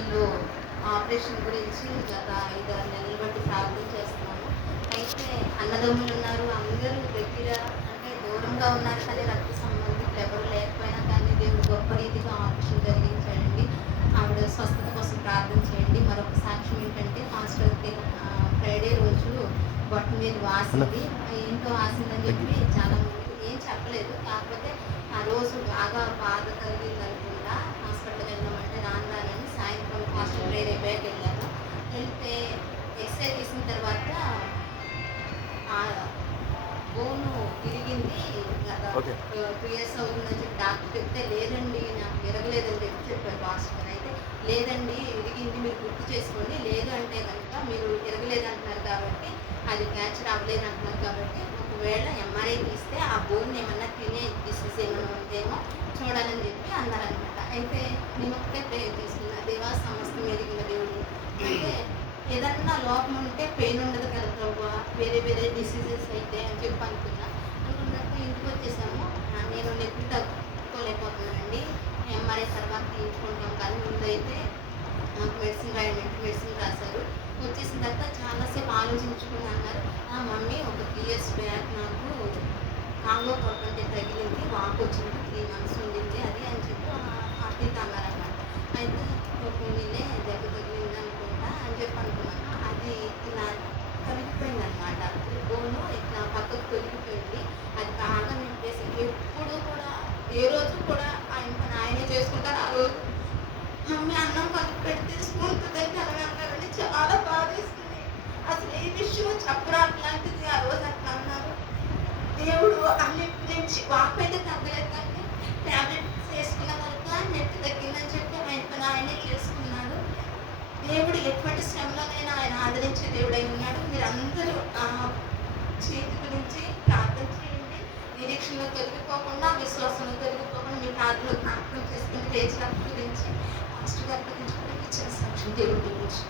గుండెల్లో ఆపరేషన్ గురించి గత 5, 6 నెలలు బట్టి ప్రార్థన చేస్తున్నాము. అయితే అన్నదమ్ములు ఉన్నారు, అందరూ దగ్గర అంటే దూరంగా ఉన్నారు కానీ రక్త సంబంధికులు ఎవరు లేకపోయినా కానీ దేవుడు గొప్ప రీతిగా ఆపరేషన్ జరిగించాడండి. ఆవిడ స్వస్థత కోసం ప్రార్థన చేయండి. మరొక సాక్ష్యం ఏంటంటే పాస్టర్‌కి ఫ్రైడే రోజు బొట్ట మీద వాసింది. ఏంటో వాసిందని చెప్పి చాలా మందికి ఏం చెప్పలేదు. కాకపోతే ఆ రోజు బాగా బాధ కలిగిందనుకుంటా హాస్పిటల్‌కి వెళ్దామంటే రానని సాయంత్రం పాస్టర్ ప్రేయర్ అయిపోయాక వెళ్ళాము. వెళ్తే ఎక్స్‌రే తీసిన తర్వాత బోను తిరిగింది. గత 2 ఇయర్స్ అవుతుందని చెప్పి డాక్టర్ చెప్తే లేదండి నాకు విరగలేదని చెప్పారు పాస్టర్. అయితే లేదండి విరిగింది, మీరు గుర్తు చేసుకోండి, లేదు అంటే కనుక మీరు విరగలేదు అంటున్నారు కాబట్టి అది ఫ్రాక్చర్ అవ్వలేదు అంటున్నారు కాబట్టి ఒకవేళ ఎంఆర్ఐ తీస్తే ఆ బోన్ ఏమన్నా తినే డిసీజ్ ఏమైనా ఉందేమో చూడాలని చెప్పి అన్నారనమాట. అయితే నేను ఒకటే ప్రేయర్ తీసుకున్నా, దేవా సమస్తం ఎదిగిన దేవుడు అంటే ఏదన్నా లోపం ఉంటే పెయిన్ ఉండదు కదా ప్రభువా, వేరే వేరే డిసీజెస్ అయితే అని చెప్పి అనుకున్నట్టు ఇంటికి వచ్చేసాము. నేను నొప్పి తట్టుకోలేకపోతున్నానండి. ఎంఆర్ఐ తర్వాత తీయించుకుంటాం కానీ ముందైతే నాకు మెడిసిన్ రాయమంటే మెడిసిన్ రాశారు. వచ్చేసిన తర్వాత చాలాసేపు ఆలోచించుకుని అన్నారు, మమ్మీ ఒక 3 ఇయర్స్ బ్యాక్ నాకు కాంగో కొట్టంటే తగిలింది, వాపు వచ్చింది, 3 months ఉండింది అది అని చెప్పి అట్లీట్ అన్నారన్నమాట. అయితే ఒక నెలే దెబ్బ తగిలింది అనుకుంటా అని చెప్పి అనుకున్నాను. అది ఇలా తొలగిపోయిందనమాట. బోను ఇట్లా పక్కకు తొలగిపోయింది. అది బాగా నింపేసి ఎప్పుడు కూడా ఏ రోజు కూడా ఆయన పని ఆయనే చేసుకుంటారు. ఆ రోజు మమ్మీ అన్నం కలిపి పెడితే స్పూన్తో దగ్గర అన్నారండి. చాలా బాధేస్తుంది. అసలు ఏ విషయం చెప్పడం అట్లాంటిది ఆ రోజు అట్లా అన్నారు. దేవుడు అన్నిటి నుంచి వాపు అయితే తగ్గలేదు కానీ ట్యాబ్లెట్స్ వేసుకున్న తర్వాత నెట్ తగ్గిందని చెప్పి ఆయన పని ఆయనే చేసుకున్నాడు. దేవుడు ఎటువంటి శ్రమలోనైనా ఆయన ఆదరించే దేవుడై ఉన్నాడు. మీరందరూ చేతి గురించి ప్రార్థన చేయండి. నిరీక్షణలో తొలగిపోకుండా, విశ్వాసంలో తొలగిపోకుండా మీ ప్రార్థనలు జ్ఞాపకం చేసుకుని లేచిన గురించి మాస్టర్ గారి గురించి కూడా ఇచ్చిన సాక్షి దేవుడి గురించి.